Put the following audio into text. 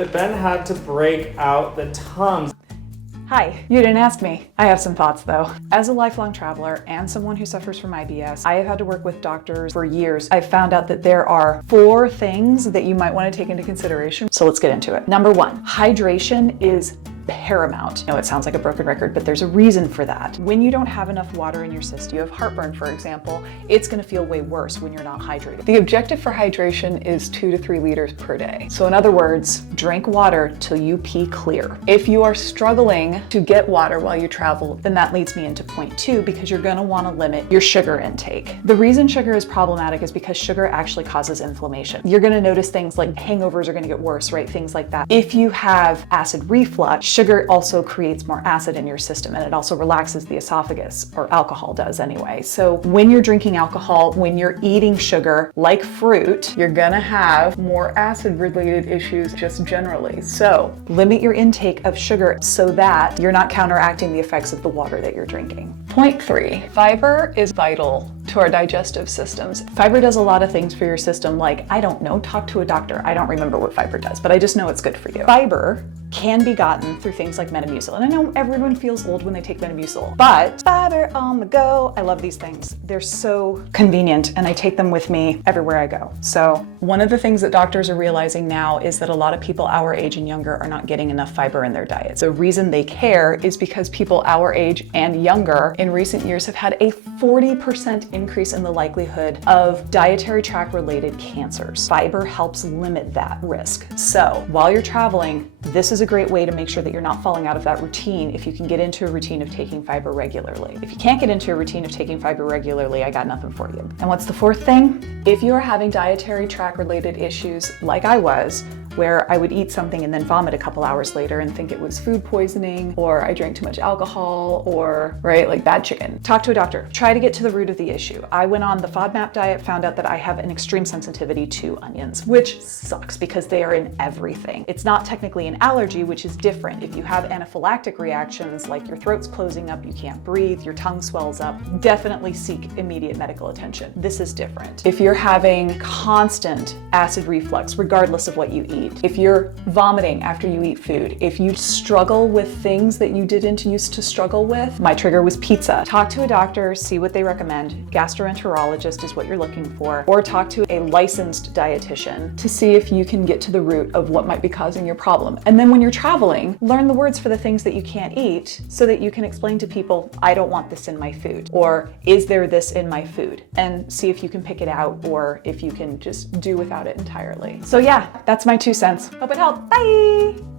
that Ben had to break out the Tums. Hi, you didn't ask me. I have some thoughts though. As a lifelong traveler and someone who suffers from IBS, I have had to work with doctors for years. I've found out that there are 4 things that you might want to take into consideration. So let's get into it. Number 1, hydration is paramount. I know it sounds like a broken record, but there's a reason for that. When you don't have enough water in your system, you have heartburn, for example, it's going to feel way worse when you're not hydrated. The objective for hydration is 2 to 3 liters per day. So in other words, drink water till you pee clear. If you are struggling to get water while you travel, then that leads me into point 2, because you're going to want to limit your sugar intake. The reason sugar is problematic is because sugar actually causes inflammation. You're going to notice things like hangovers are going to get worse, right? Things like that. If you have acid reflux, sugar also creates more acid in your system, and it also relaxes the esophagus, or alcohol does anyway. So when you're drinking alcohol, when you're eating sugar like fruit, you're gonna have more acid-related issues just generally. So limit your intake of sugar so that you're not counteracting the effects of the water that you're drinking. Point 3, fiber is vital to our digestive systems. Fiber does a lot of things for your system, like, I don't know, talk to a doctor. I don't remember what fiber does, but I just know it's good for you. Fiber can be gotten through things like Metamucil. And I know everyone feels old when they take Metamucil, but fiber on the go, I love these things. They're so convenient and I take them with me everywhere I go. So one of the things that doctors are realizing now is that a lot of people our age and younger are not getting enough fiber in their diets. The reason they care is because people our age and younger in recent years have had a 40% increase in the likelihood of dietary tract related cancers. Fiber helps limit that risk. So while you're traveling, this is a great way to make sure that you're not falling out of that routine if you can get into a routine of taking fiber regularly. If you can't get into a routine of taking fiber regularly, I got nothing for you. And what's the 4th thing? If you are having dietary tract related issues like I was, where I would eat something and then vomit a couple hours later and think it was food poisoning, or I drank too much alcohol, or, right, like bad chicken. Talk to a doctor. Try to get to the root of the issue. I went on the FODMAP diet, found out that I have an extreme sensitivity to onions, which sucks because they are in everything. It's not technically an allergy, which is different. If you have anaphylactic reactions, like your throat's closing up, you can't breathe, your tongue swells up, definitely seek immediate medical attention. This is different. If you're having constant acid reflux, regardless of what you eat, if you're vomiting after you eat food, if you struggle with things that you didn't used to struggle with, my trigger was pizza. Talk to a doctor, see what they recommend. Gastroenterologist is what you're looking for, or talk to a licensed dietitian to see if you can get to the root of what might be causing your problem. And then when you're traveling, learn the words for the things that you can't eat so that you can explain to people, I don't want this in my food, or is there this in my food? And see if you can pick it out, or if you can just do without it entirely. So yeah, that's my 2 cents. Hope it helped. Bye!